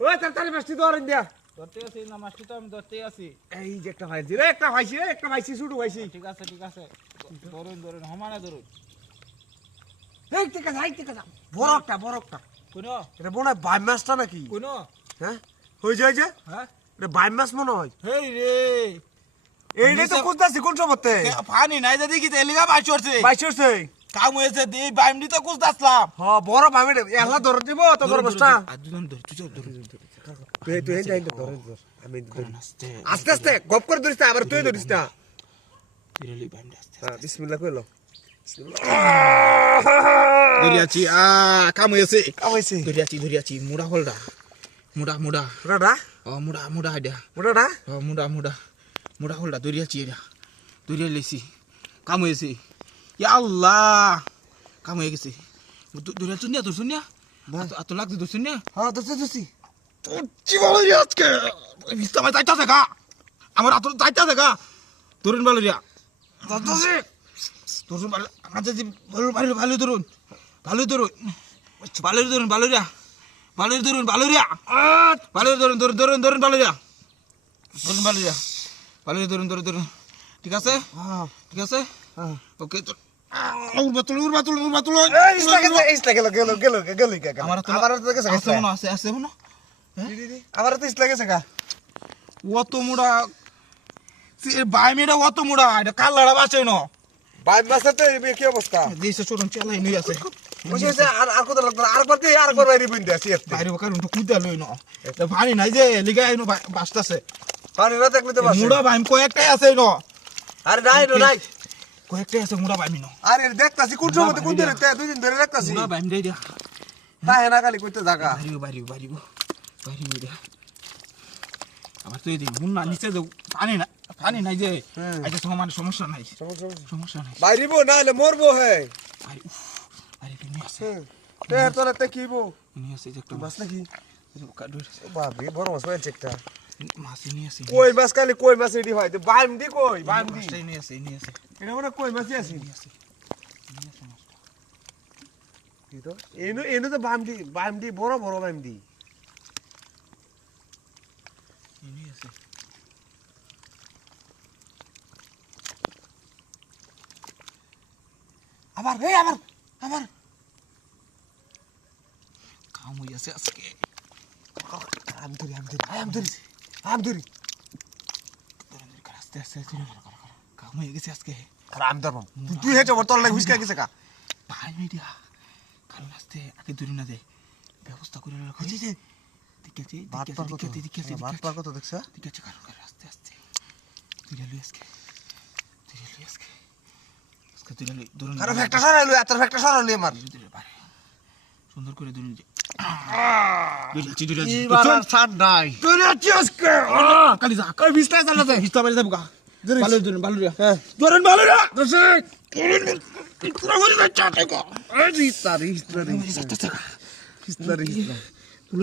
ওই তাড়াতাড়ি মাছটি ধরেন দিয়া। ধরতে আছি না মাছটি তো আমি আছি। এই যে একটা ভাইছি রে একটা ভাইছি রে একটা ভাইছি শুরু ভাইছি ঠিক আছে ঠিক আছে। ধরুন ধরুন সমানে ধরুন। এই ঠিক আছে এই ঠিক আছে। বড় একটা বড় একটা। কোনো? এটা হয় বাইম মাছটা নাকি? কোনো? হ্যাঁ? হয়ে যায় যে? হ্যাঁ? এটা মাছ মনে হয়। হেই রে। এইটাই তো খুঁজতেছি কোন সময়তে পানি নাই যদি কি তেলিগা বাইশ করছে বাইশ হচ্ছে। কাম হয়েছে দি বাইমনি তো কুছ দাসলাম হ বড় বাইম এলা ধরে দিব তো বড় আর দুজন ধর তুই ধর। তুই তুই এই যাই ধরে আমি আস্তে? আস্তে আস্তে গপ করে ধরিস আবার তুই ধরিস না। বিরলি বাইমনি আস্তে হ্যাঁ বিসমিল্লাহ কইলো। ধরিয়াছি আ কাম হয়েছে। কামাইছে ধরিয়াছি ধরিয়াছি মুড়া হলডা মুড়া মুড়া। ওটা ও মুড়া মুড়া আইডা ওটা ও মুড়া মুড়া। মুড়া হলডা ধরিয়াছি এটা। ধরিয়া লেছি কাম হয়েছে। ইয়া আল্লাহ কাম হয়ে গেছে ধরিয়া শুনিয়া তোর শুনিয়া এত লাগছে তোর শুনিয়া হ্যাঁ ধরছি ধরছি তোর জীবনের আজকে বিস্তামায় চাইটা দেখা আমার আতর চাইটা দেখা তরুণ বালুরিয়া ধরছি তরুণ বালু আচ্ছা জি ভালো ভালো ভালো তরুণ ভালো তরুণ ভালো তরুণ বালুরিয়া ভালো তরুণ বালুরিয়া ভালো তরুণ তরুণ তরুণ তরুণ বালুরিয়া তরুণ বালুরিয়া ভালো তরুণ তরুণ তরুণ ঠিক আছে ঠিক আছে ওকে তো উড়বা তুলো উড়বা তুলো উড়বা তুলো ইসলা গেল গেল গেল গেল গেল গেল। আমার তো আমার তো গেছে আছে মনে আছে আছে মনে আমার তো ইসলা গেছে গা। অত মুড়া বাই মেয়েটা অত মুড়া এটা কাল্লাড়া বাঁচে ন বাইম মাছের তো কি অবস্থা? দিছে চোরন চালাই নই আছে। বসে আছে আর আর কত লাগতো আর করতে আর করবে রিবিন দে আসি বাইরে কারণ তো কুদা লই ন এটা ভানি নাই যে লিগা আইনো বাসতাছে পানি না দেখলে তো বাসে মুড়া বাইম কয়েকটাই আছে ন আরে নাই নাই। কয়েকটাই আছে মুড়া বাইমি ন আরে দেখতাছি কোন সময় কোন ধরে তে দুই দিন ধরে দেখতাছি মুড়া বাইম দেই দিয়া তাই না খালি কইতে জায়গা বাড়িব বাড়িব বাড়িব বাড়িব দিয়া আবার তুই দিন মুন না নিচে যাও পানি না পানি নাই যে হুম। আজ সমান সমস্যা নাই। সমস্যা নাই। বাইরিবো না হলে মরবো হে। উফ বাড়ি নিয়ে আছে। তে তোরা তে কিবো নিয়ে আছে একটা মাছ। নাকি? মাছ খালি কই মাছ এডি হয়? বাইম দি কই বাইম দি। মাছটাই নিয়ে আছে নিয়ে আছে এটা মানে কই মাছই আছে। নিয়ে আছে নিয়ে আছে মাছটা। কি তো? এনু এনু তো বাইম দি বাইম দি বড় বড় বাইম দি। এই নিয়ে আছে আবার হে আবার আবার। কাম হয়ে আজকে। আম ধরি আম ধরি আম ধরি আম ধরি আস্তে আস্তে ধরে কাম হয়ে গেছে আজকে আর আম ধরবাম তুই হেঁটে তোর লাগে হুইসকা গেছে কা ভাই মিডিয়া কারণ আস্তে আগে ধরে না দেয় ব্যবস্থা করে রাখো দিকে আছে ভাত দিকে পার কত দেখছ দিকে আছে কারণ কারণ আস্তে আস্তে ধরে লই আজকে ধরে লই আজকে আজকে ধরে লই ধরুন কারও ফ্যাক্টর সরাইলো এত ফ্যাক্টর সরাইলো আমার সুন্দর করে ধরুন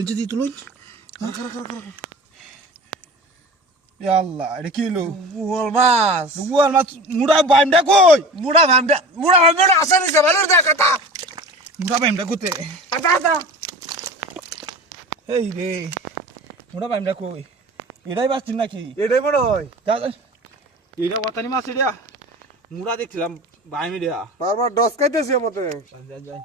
যদি তুলুন। আল্লাহ এটা কি হলো? বুহল মাছ। গুয়াল মাছ মুড়া বাইমটা কই? মুড়া ভামডা মুড়া ভামডা আছে নিছে ভালো দেখ কথা। মুড়া বাইমটা কোতে আতা আতা এই রে মুড়া বাইমটা কই? এটাই বাঁচছি নাকি? এটাই মনে হয়। যা যা। এটা কথানি মাছ এটা মুড়া দেখছিলাম বাইমে দেয়া বারবার ডস খাইতেছি মতে যাই যাই।